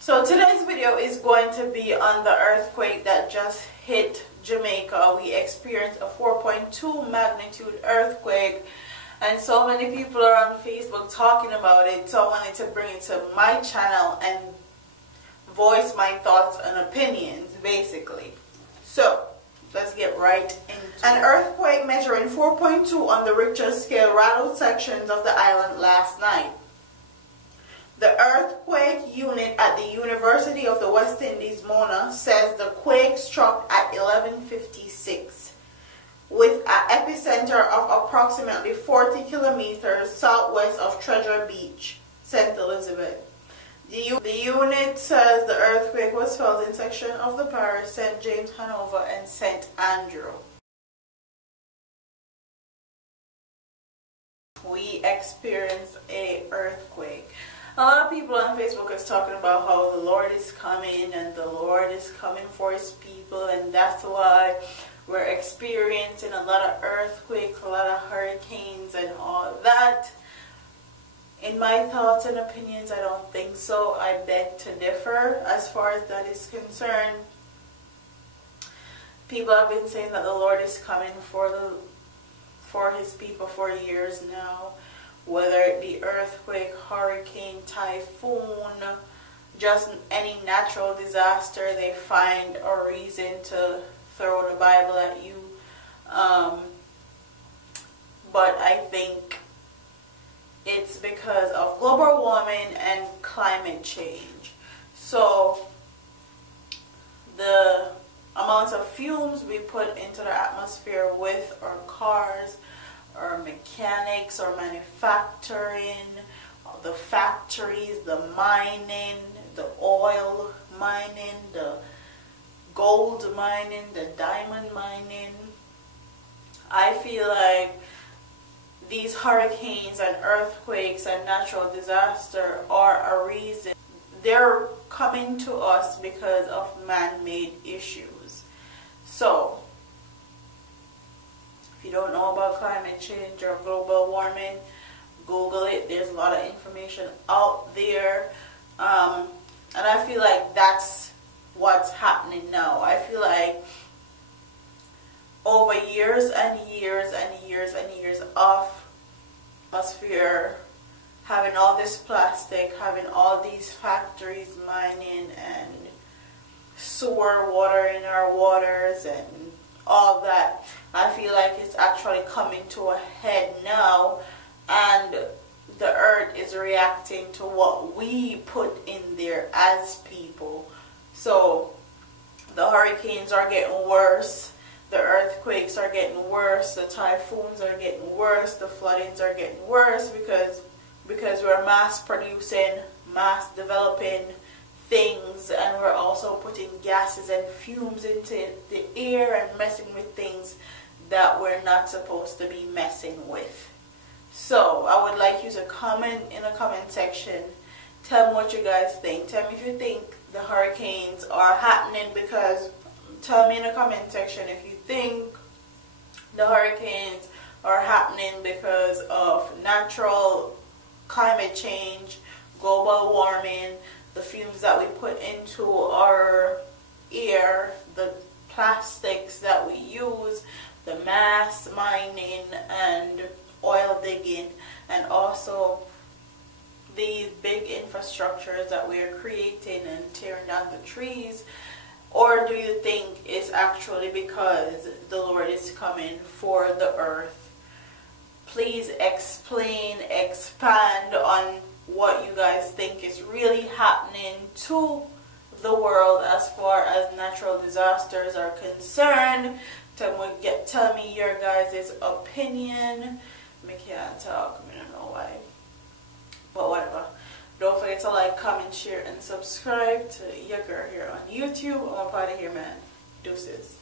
So today's video is going to be on the earthquake that just hit Jamaica. We experienced a 4.2 magnitude earthquake, and so many people are on Facebook talking about it, so I wanted to bring it to my channel and voice my thoughts and opinions, basically. So let's get right into it. An earthquake measuring 4.2 on the Richter scale rattled sections of the island last night. The earthquake unit at the University of the West Indies, Mona, says the quake struck at 11:56, with an epicenter of approximately 40 kilometers southwest of Treasure Beach, St. Elizabeth. The unit says the earthquake was felt in sections of the parish, St. James, Hanover, and St. Andrew. We experienced an earthquake. A lot of people on Facebook is talking about how the Lord is coming and the Lord is coming for his people, and that's why we're experiencing a lot of earthquakes, a lot of hurricanes and all that. In my thoughts and opinions, I don't think so. I beg to differ as far as that is concerned. People have been saying that the Lord is coming for his people for years now. Whether it be earthquake, hurricane, typhoon, just any natural disaster, they find a reason to throw the Bible at you. But I think it's because of global warming and climate change. So the amount of fumes we put into the atmosphere with our cars, or mechanics, or manufacturing, the factories, the mining, the oil mining, the gold mining, the diamond mining. I feel like these hurricanes and earthquakes and natural disaster are a reason. They're coming to us because of man-made issues. So if you don't know about climate change or global warming, Google it. There's a lot of information out there. And I feel like that's what's happening now. I feel like over years and years and years and years of atmosphere, having all this plastic, having all these factories mining and sewer water in our waters and all that, I feel like it's actually coming to a head now, and the earth is reacting to what we put in there as people. So the hurricanes are getting worse, the earthquakes are getting worse, the typhoons are getting worse, the floodings are getting worse because we're mass producing, mass developing things, and we're also putting gases and fumes into the air and messing with things that we're not supposed to be messing with. So I would like you to comment in the comment section. Tell me what you guys think. Tell me if you think the hurricanes are happening because, tell me in the comment section if you think the hurricanes are happening because of natural climate change, global warming, the fumes that we put into our air, the plastics that we use, the mass mining and oil digging, and also these big infrastructures that we are creating and tearing down the trees. Or do you think it's actually because the Lord is coming for the earth? Please explain, expand on what you guys think is really happening to the world as far as natural disasters are concerned. Tell me your guys' opinion. I can't talk, I don't know why, but whatever. Don't forget to like, comment, share, and subscribe to your girl here on YouTube. I'm a part of here, man. Deuces.